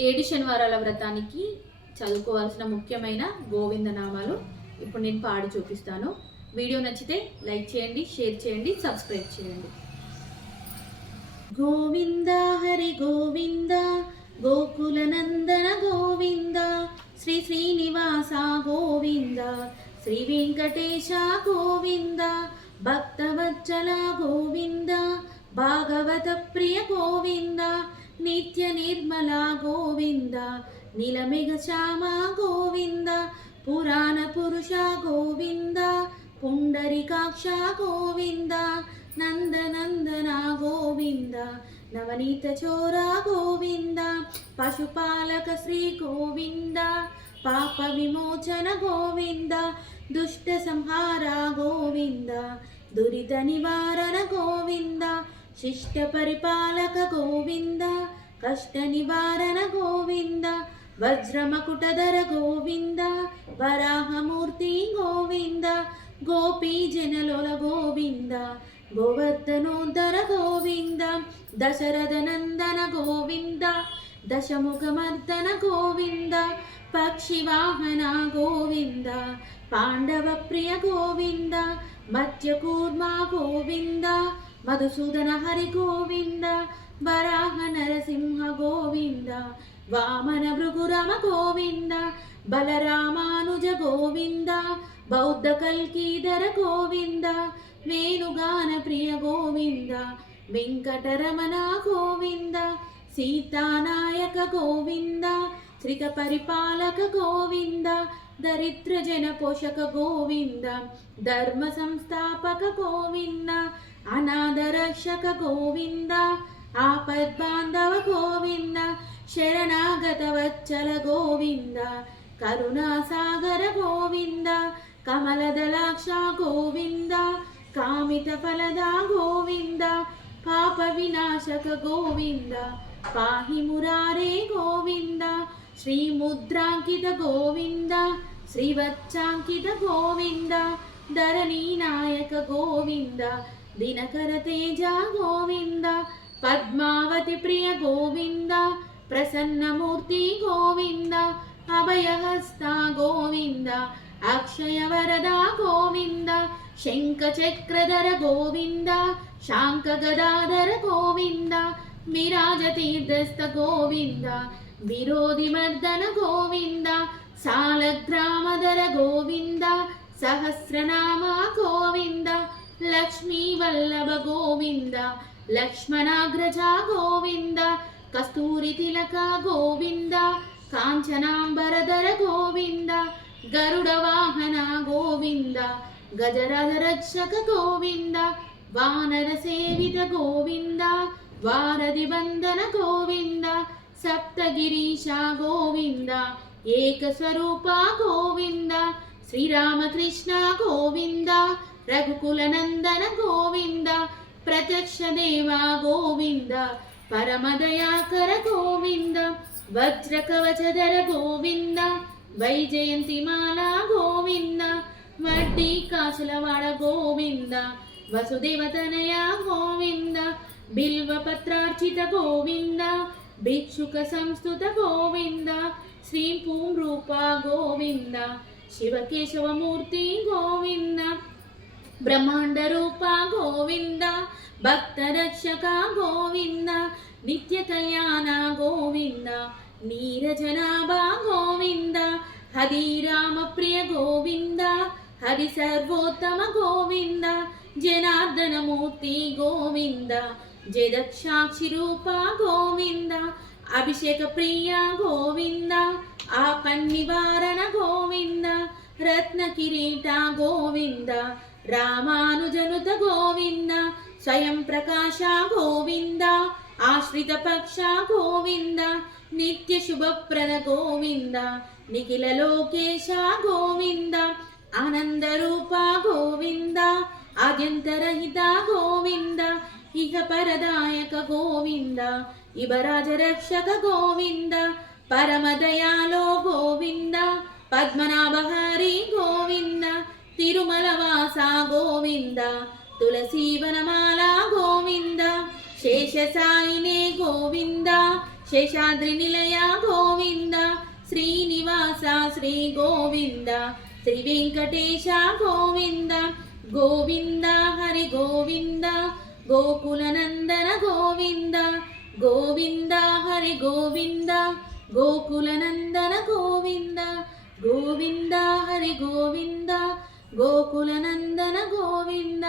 ఏడు శనివారాల వ్రతానికి చదువుకోవాల్సిన ముఖ్యమైన గోవింద నామాలు ఇప్పుడు నేను పాడి చూపిస్తాను. వీడియో నచ్చితే లైక్ చేయండి, షేర్ చేయండి, సబ్స్క్రైబ్ చేయండి. గోవింద హరి గోవింద గోకుల నందన గోవింద శ్రీ శ్రీనివాస గోవింద శ్రీ వెంకటేశ గోవింద భక్తవత్సల గోవింద భాగవత ప్రియ గోవింద నిత్య నిర్మల గోవింద నీలమేఘ శ్యామ గోవింద పురాణ పురుష గోవింద పుండరీకాక్ష గోవింద నందనందన గోవింద నవనీత చోర గోవింద పశుపాలక శ్రీ గోవింద పాప విమోచన గోవింద దుష్ట సంహార గోవింద దురిత నివారణ గోవింద శిష్ట పరిపాలక గోవింద కష్ట నివారణ గోవింద వజ్రమకుటధర గోవింద వరాహమూర్తి గోవింద గోపీ జనలోల గోవింద గోవర్ధనోద్ధర గోవింద దశరథ నందన గోవింద దశముఖమర్దన గోవింద పక్షివాహన గోవింద పాండవ ప్రియ గోవింద మత్స్యకూర్మ గోవింద మధుసూదన హరి గోవింద వరాహ నరసింహ గోవింద వామన భృగురమ గోవింద బలరామానుజ గోవింద బౌద్ధ కల్కీధర గోవింద వేణుగాన ప్రియ గోవింద వెంకటరమణ గోవింద సీతానాయక గోవింద శ్రిత పరిపాలక గోవింద దరిద్ర జన పోషక గోవింద ధర్మ సంస్థాపక గోవింద అనాథ రక్షక గోవింద ఆపద్బాంధవ గోవింద శరణాగత వత్సల గోవింద కరుణాసాగర గోవింద కమలదలాక్ష గోవింద కామిత ఫలద గోవింద పాప వినాశక గోవింద పాహి మురారే గోవింద శ్రీముద్రాంకిత గోవింద శ్రీవత్సాంకిత గోవింద ధరణీ నాయక గోవింద దినకర తేజ గోవింద పద్మావతి ప్రియ గోవింద ప్రసన్నమూర్తి గోవింద అభయహస్త గోవింద అక్షయ వరద గోవింద శంఖ చక్రధర గోవింద శాంక గదాధర గోవింద విరాజ తీర్థస్థ గోవింద విరోధి మర్దన గోవింద సాలగ్రామధర గోవింద సహస్రనామ గోవింద లక్ష్మీ వల్లభ గోవింద లక్ష్మణాగ్రజ గోవింద కస్తూరి తిలక గోవింద కాంచనాంబరధర గోవింద గరుడ వాహన గోవింద గజరథ రక్షక గోవింద వానర సేవిత గోవింద వారధి బంధన గోవింద సప్తగిరీశ గోవింద ఏకస్వరూప గోవింద శ్రీరామకృష్ణ గోవింద రఘుకుల నందన గోవింద ప్రత్యక్ష దేవ గోవింద పరమదయాకర గోవింద వజ్ర కవచధర గోవింద వైజయంతిమాల గోవింద వడ్డీ కాసులవాడ గోవింద వసుదేవతనయ గోవింద బిల్వపత్రార్చిత గోవింద భిక్షుక సంస్థుత గోవింద శ్రీ పూంరూప గోవింద శివకేశవమూర్తి గోవింద బ్రహ్మాండ రూప గోవింద భక్త రక్షక గోవింద నిత్య కళ్యాణ గోవింద నీరజనాభ గోవింద హరి రామ ప్రియ గోవింద హరి సర్వోత్తమ గోవింద జనార్దనమూర్తి గోవింద జదక్షాక్షి రూప గోవింద అభిషేక ప్రియ గోవింద ఆపన్నివారణ గోవింద రత్న కిరీట గోవింద రామానుజనుత గోవింద స్వయం ప్రకాశ గోవింద ఆశ్రిత పక్ష గోవింద నిత్య శుభప్రద గోవింద నిఖిల లోకేశ గోవింద ఆనంద రూప గోవింద ఆద్యంతరహిత గోవింద ఇహ పరదాయక గోవింద ఇవరాజ రక్షక గోవింద పరమదయాలో గోవింద పద్మనాభహారి గోవింద తిరుమల వాస గోవింద తులసీవనమాల గోవింద శేషసాయినే గోవింద శేషాద్రి నిలయ గోవింద శ్రీనివాస శ్రీ గోవింద శ్రీ వెంకటేశ గోవింద గోవింద హరి గోవింద గోకుల నందన గోవింద గోవింద హరి గోవింద గోకుల నందన గోవింద గోవింద హరి గోవింద గోకుల నందన గోవింద.